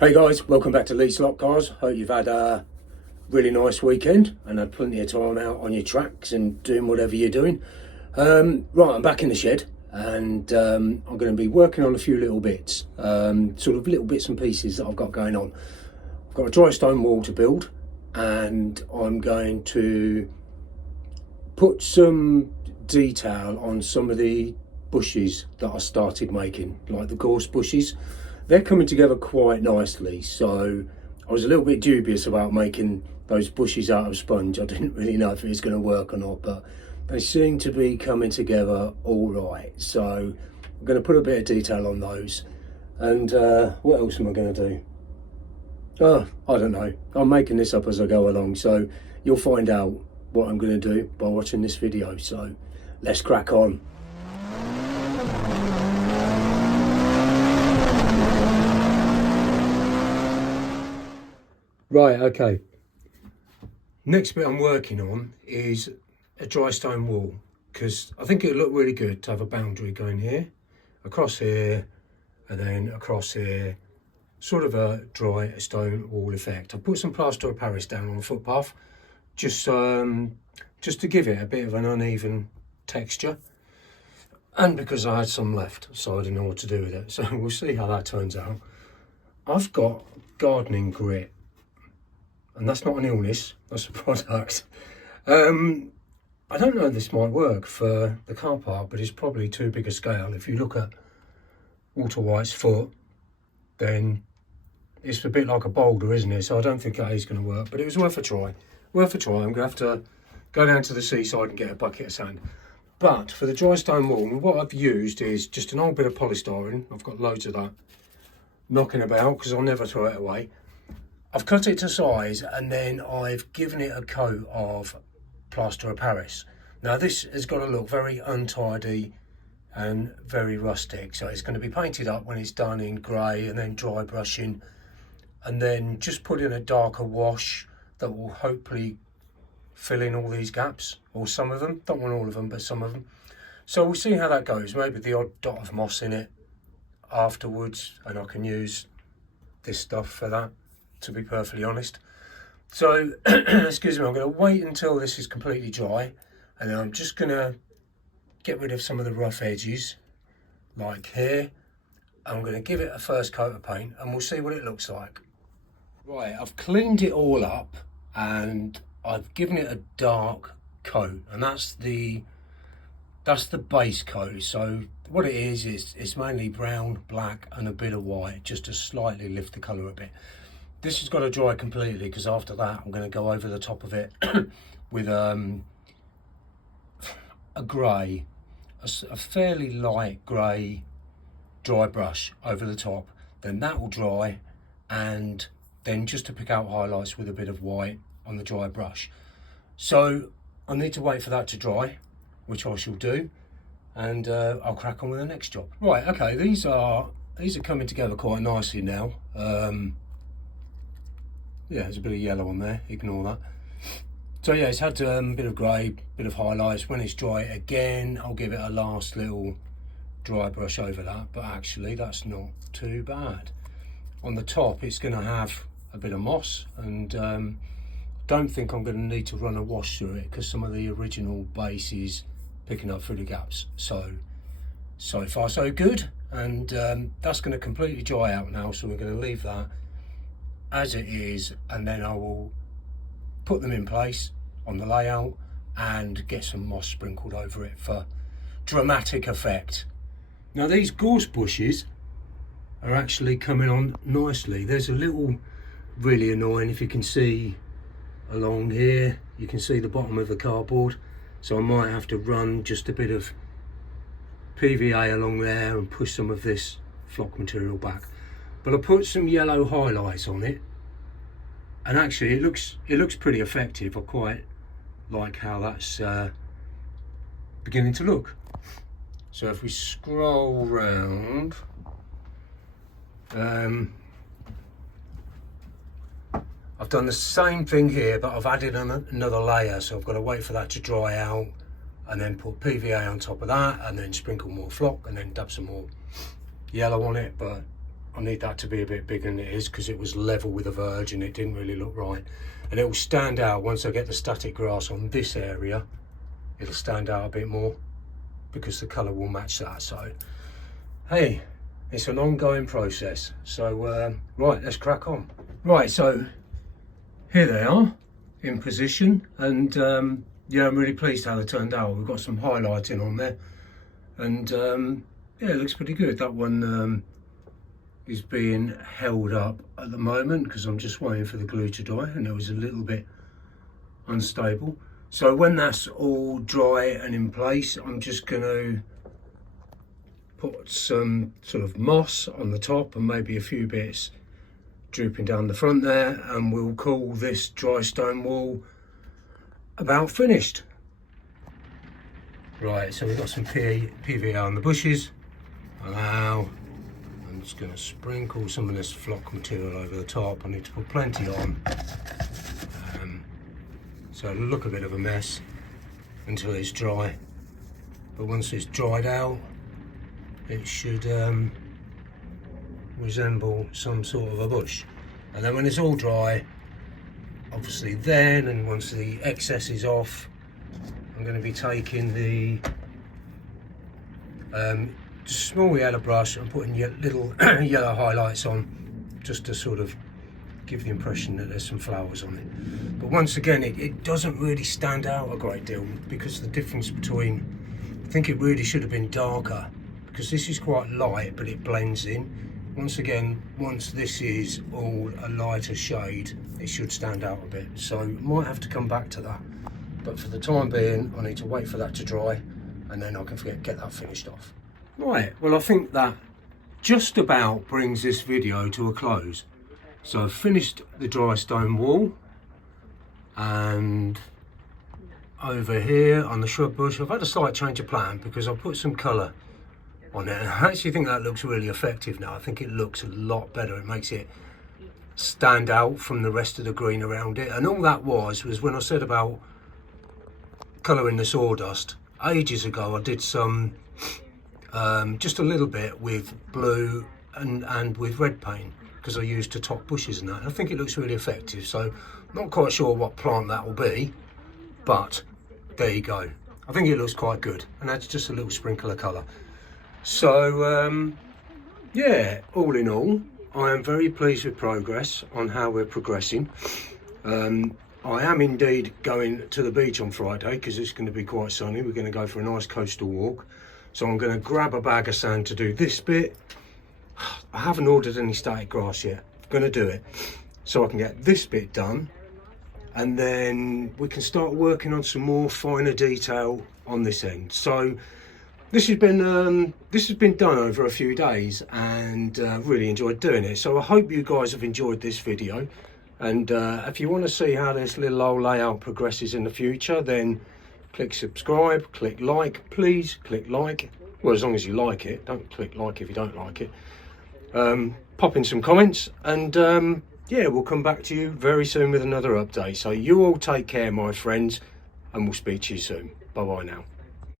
Hey guys, welcome back to Lee's Lot Cars. Hope you've had a really nice weekend and had plenty of time out on your tracks and doing whatever you're doing. Right, I'm back in the shed and I'm going to be working on a few little bits, sort of little bits and pieces that I've got going on. I've got a dry stone wall to build and I'm going to put some detail on some of the bushes that I started making, like the gorse bushes. They're coming together quite nicely, so I was a little bit dubious about making those bushes out of sponge. I didn't really know if it was going to work or not, but they seem to be coming together all right. So I'm going to put a bit of detail on those. And what else am I going to do? Oh, I don't know. I'm making this up as I go along, so you'll find out what I'm going to do by watching this video. So let's crack on. Right, okay. Next bit I'm working on is a dry stone wall, because I think it would look really good to have a boundary going here, across here, and then across here. Sort of a dry stone wall effect. I put some plaster of Paris down on the footpath, just to give it a bit of an uneven texture. And because I had some left, so I didn't know what to do with it. So we'll see how that turns out. I've got gardening grit. And that's not an illness, that's a product. I don't know if this might work for the car park, but it's probably too big a scale. If you look at Walter White's foot, then it's a bit like a boulder, isn't it? So I don't think that is going to work, but it was worth a try. Worth a try. I'm going to have to go down to the seaside and get a bucket of sand. But for the dry stone wall, what I've used is just an old bit of polystyrene. I've got loads of that knocking about because I'll never throw it away. I've cut it to size and then I've given it a coat of plaster of Paris. Now this has got to look very untidy and very rustic, so it's going to be painted up when it's done in grey and then dry brushing and then just put in a darker wash that will hopefully fill in all these gaps, or some of them. Don't want all of them, but some of them. So we'll see how that goes. Maybe the odd dot of moss in it afterwards, and I can use this stuff for that, to be perfectly honest. So excuse me, I'm going to wait until this is completely dry and then I'm just going to get rid of some of the rough edges like here. I'm going to give it a first coat of paint and we'll see what it looks like. Right, I've cleaned it all up and I've given it a dark coat, and that's the base coat. So what it is it's mainly brown, black and a bit of white, just to slightly lift the colour a bit. This has got to dry completely because after that I'm going to go over the top of it with a grey, a fairly light grey dry brush over the top. Then that will dry, and then just to pick out highlights with a bit of white on the dry brush. So I need to wait for that to dry, which I shall do, and I'll crack on with the next job. Right, okay, these are coming together quite nicely now. Yeah, there's a bit of yellow on there, ignore that. So yeah, it's had a bit of grey, bit of highlights. When it's dry again, I'll give it a last little dry brush over that, but actually that's not too bad. On the top, it's going to have a bit of moss, and don't think I'm going to need to run a wash through it because some of the original base is picking up through the gaps. So far so good, and that's going to completely dry out now, so we're going to leave that as it is, and then I will put them in place on the layout and get some moss sprinkled over it for dramatic effect. Now these gorse bushes are actually coming on nicely. There's a little really annoying, if you can see along here, you can see the bottom of the cardboard, so I might have to run just a bit of PVA along there and push some of this flock material back. But I put some yellow highlights on it, and actually it looks pretty effective. I quite like how that's beginning to look. So if we scroll round, I've done the same thing here, but I've added another layer, so I've got to wait for that to dry out and then put PVA on top of that and then sprinkle more flock and then dab some more yellow on it. But I need that to be a bit bigger than it is, because it was level with the verge and it didn't really look right. And it will stand out once I get the static grass on this area. It'll stand out a bit more because the colour will match that. So hey, it's an ongoing process. So right, let's crack on. Right, so here they are in position, and yeah, I'm really pleased how they turned out. We've got some highlighting on there, and yeah, it looks pretty good. That one is being held up at the moment because I'm just waiting for the glue to dry, and it was a little bit unstable. So when that's all dry and in place, I'm just going to put some sort of moss on the top and maybe a few bits drooping down the front there, and we'll call this dry stone wall about finished. Right, so we've got some PVA on the bushes, and now I'm just going to sprinkle some of this flock material over the top. I need to put plenty on, so it'll look a bit of a mess until it's dry, but once it's dried out it should resemble some sort of a bush. And then when it's all dry, obviously then, and once the excess is off, I'm going to be taking the small yellow brush and putting little yellow highlights on, just to sort of give the impression that there's some flowers on it. But once again, it doesn't really stand out a great deal, because the difference between, I think it really should have been darker, because this is quite light but it blends in. Once again, once this is all a lighter shade, it should stand out a bit. So might have to come back to that, but for the time being I need to wait for that to dry, and then I can get that finished off. Right, well, I think that just about brings this video to a close. So I've finished the dry stone wall, and over here on the shrub bush I've had a slight change of plan because I've put some colour on it, and I actually think that looks really effective now. I think it looks a lot better. It makes it stand out from the rest of the green around it. And all that was when I said about colouring the sawdust ages ago, I did some just a little bit with blue and with red paint, because I used to top bushes and that, and I think it looks really effective. So not quite sure what plant that will be, but there you go. I think it looks quite good, and that's just a little sprinkle of colour. So yeah, all in all, I am very pleased with progress on how we're progressing. I am indeed going to the beach on Friday because it's going to be quite sunny. We're going to go for a nice coastal walk, so I'm going to grab a bag of sand to do this bit. I haven't ordered any static grass yet. I'm going to do it so I can get this bit done, and then we can start working on some more finer detail on this end. So this has been done over a few days, and really enjoyed doing it. So I hope you guys have enjoyed this video, and if you want to see how this little old layout progresses in the future, then click subscribe, click like, please click like. Well, as long as you like it, don't click like if you don't like it. Pop in some comments, and yeah, we'll come back to you very soon with another update. So you all take care, my friends, and we'll speak to you soon. Bye bye now.